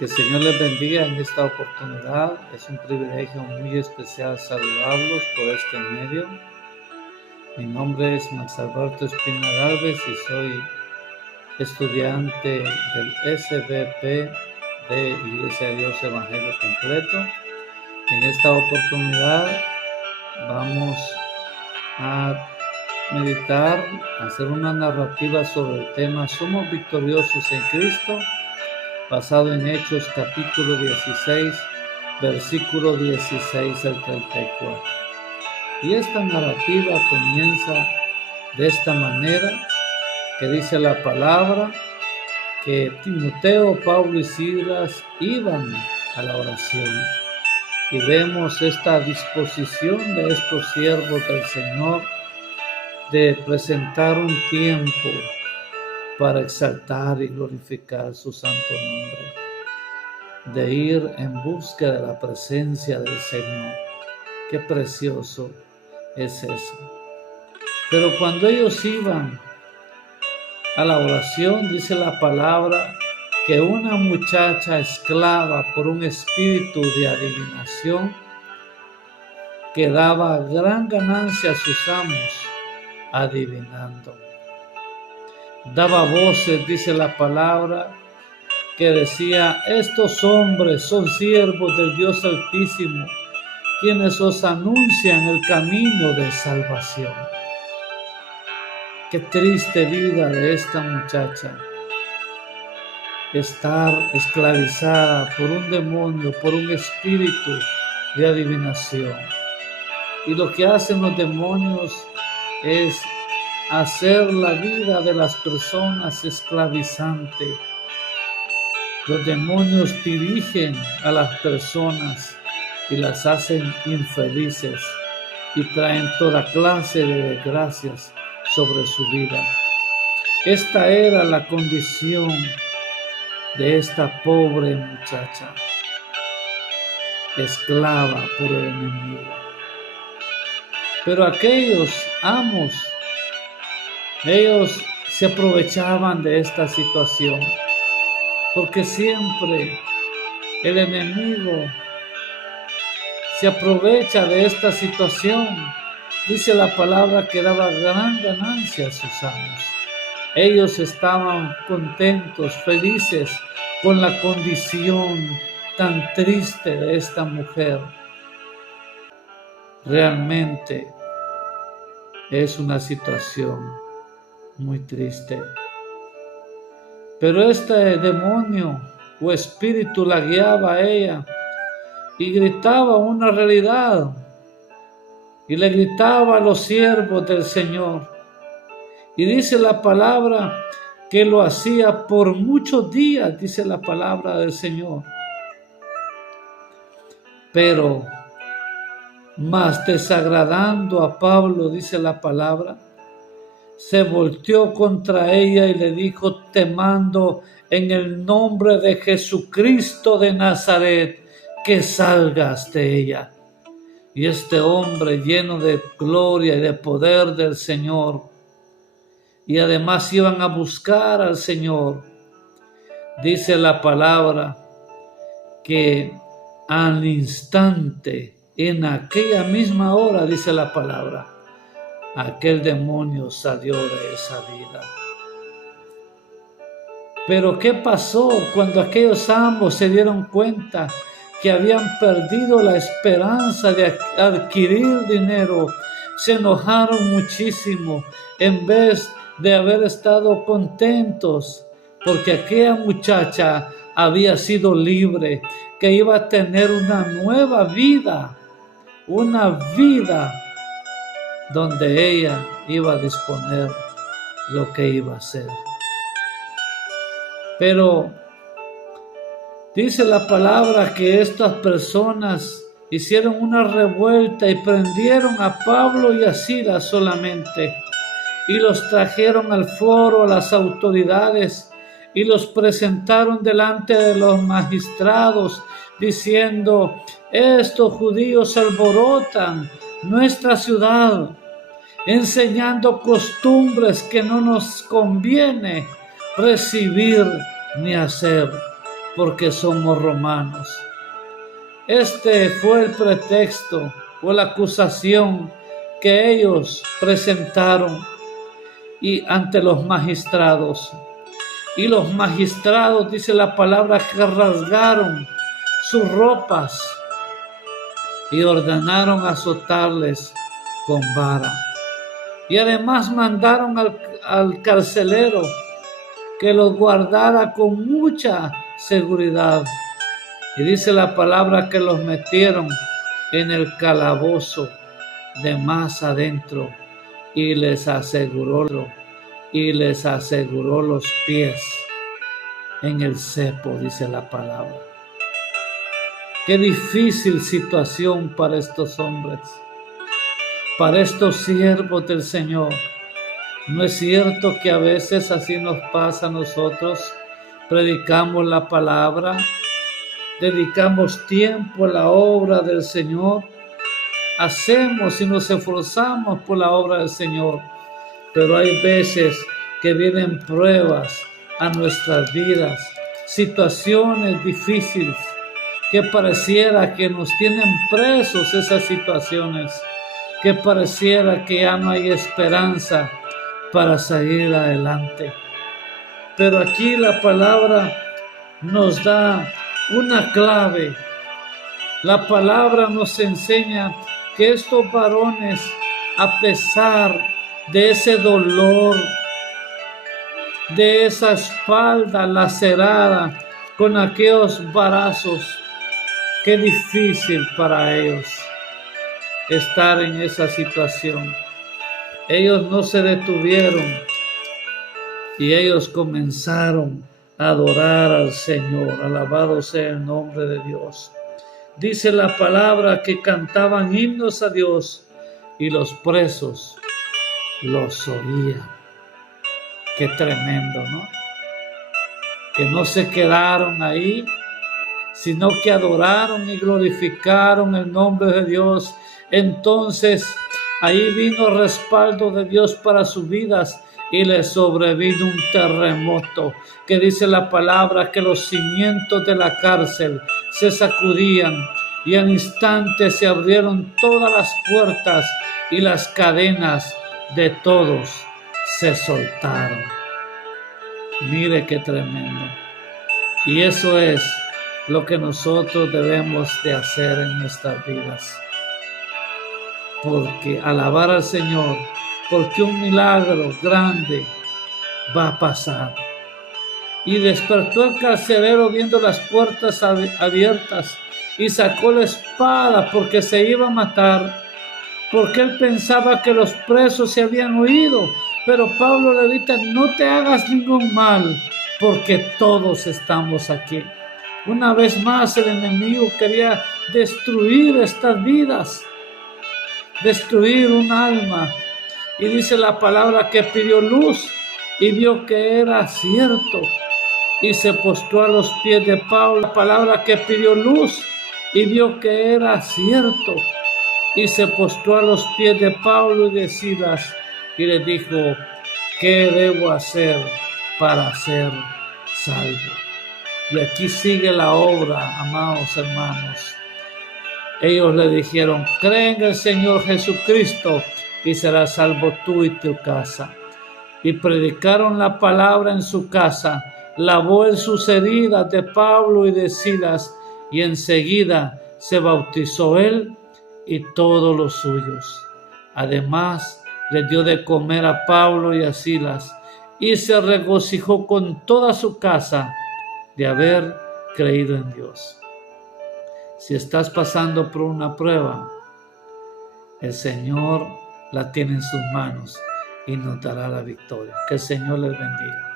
Que el Señor les bendiga en esta oportunidad. Es un privilegio muy especial saludarlos por este medio. Mi nombre es Max Alberto Espina Galvez y soy estudiante del SBP de Iglesia de Dios Evangelio Completo. En esta oportunidad vamos a meditar, hacer una narrativa sobre el tema Somos victoriosos en Cristo, basado en Hechos capítulo 16, versículo 16 al 34. Y esta narrativa comienza de esta manera, que dice la palabra que Timoteo, Pablo y Silas iban a la oración. Y vemos esta disposición de estos siervos del Señor de presentar un tiempo para exaltar y glorificar su santo nombre, de ir en busca de la presencia del Señor. Qué precioso es eso. Pero cuando ellos iban a la oración, dice la palabra que una muchacha esclava por un espíritu de adivinación que daba gran ganancia a sus amos adivinando. Daba voces, dice la palabra, que decía: estos hombres son siervos del Dios Altísimo, quienes os anuncian el camino de salvación. Qué triste vida de esta muchacha, estar esclavizada por un demonio, por un espíritu de adivinación. Y lo que hacen los demonios es hacer la vida de las personas esclavizante. Los demonios dirigen a las personas y las hacen infelices y traen toda clase de desgracias sobre su vida. Esta era la condición de esta pobre muchacha, esclava por el enemigo. Pero aquellos amos, ellos se aprovechaban de esta situación, porque siempre el enemigo se aprovecha de esta situación. Dice la palabra que daba gran ganancia a sus amos. Ellos estaban contentos, felices con la condición tan triste de esta mujer. Realmente es una situación muy triste. Pero este demonio o espíritu la guiaba a ella y gritaba una realidad. Y le gritaba a los siervos del Señor. Y dice la palabra que lo hacía por muchos días, dice la palabra del Señor. Pero más desagradando a Pablo, dice la palabra, se volteó contra ella y le dijo: te mando en el nombre de Jesucristo de Nazaret que salgas de ella. Y este hombre, lleno de gloria y de poder del Señor, y además iban a buscar al Señor, dice la palabra que al instante, en aquella misma hora, dice la palabra, aquel demonio salió de esa vida. Pero ¿qué pasó cuando aquellos amos se dieron cuenta que habían perdido la esperanza de adquirir dinero? Se enojaron muchísimo en vez de haber estado contentos porque aquella muchacha había sido libre, que iba a tener una nueva vida, una vida donde ella iba a disponer lo que iba a hacer. Pero dice la palabra que estas personas hicieron una revuelta y prendieron a Pablo y a Silas solamente, y los trajeron al foro a las autoridades y los presentaron delante de los magistrados, diciendo: estos judíos alborotan nuestra ciudad, enseñando costumbres que no nos conviene recibir ni hacer, porque somos romanos. Este fue el pretexto o la acusación que ellos presentaron y ante los magistrados. Y los magistrados, dice la palabra, que rasgaron sus ropas y ordenaron azotarles con vara. Y además mandaron al carcelero que los guardara con mucha seguridad. Y dice la palabra que los metieron en el calabozo de más adentro y les aseguró los pies en el cepo, dice la palabra. Qué difícil situación para estos hombres, para estos siervos del Señor. ¿No es cierto que a veces así nos pasa a nosotros? Predicamos la palabra, dedicamos tiempo a la obra del Señor, hacemos y nos esforzamos por la obra del Señor, pero hay veces que vienen pruebas a nuestras vidas, situaciones difíciles, que pareciera que nos tienen presos esas situaciones, que pareciera que ya no hay esperanza para seguir adelante. Pero aquí la palabra nos da una clave. La palabra nos enseña que estos varones, a pesar de ese dolor, de esa espalda lacerada con aquellos varazos, qué difícil para ellos estar en esa situación. Ellos no se detuvieron y ellos comenzaron a adorar al Señor. Alabado sea el nombre de Dios. Dice la palabra que cantaban himnos a Dios y los presos los oían. Qué tremendo, ¿no? Que no se quedaron ahí, sino que adoraron y glorificaron el nombre de Dios. Entonces ahí vino el respaldo de Dios para sus vidas y les sobrevino un terremoto, que dice la palabra que los cimientos de la cárcel se sacudían y al instante se abrieron todas las puertas y las cadenas de todos se soltaron. Mire qué tremendo. Y eso es lo que nosotros debemos de hacer en nuestras vidas. Porque alabar al Señor, porque un milagro grande va a pasar. Y despertó el carcelero viendo las puertas abiertas y sacó la espada porque se iba a matar, porque él pensaba que los presos se habían huido. Pero Pablo le dice: no te hagas ningún mal, porque todos estamos aquí. Una vez más el enemigo quería destruir estas vidas, destruir un alma. Y dice la palabra que pidió luz y vio que era cierto y se postró a los pies de Pablo. La palabra que pidió luz y vio que era cierto y se postró a los pies de Pablo y de Silas y les dijo: ¿qué debo hacer para ser salvo? Y aquí sigue la obra, amados hermanos. Ellos le dijeron: cree en el Señor Jesucristo y serás salvo tú y tu casa. Y predicaron la palabra en su casa, lavó en sus heridas de Pablo y de Silas, y enseguida se bautizó él y todos los suyos. Además, les dio de comer a Pablo y a Silas, y se regocijó con toda su casa de haber creído en Dios. Si estás pasando por una prueba, el Señor la tiene en sus manos y nos dará la victoria. Que el Señor les bendiga.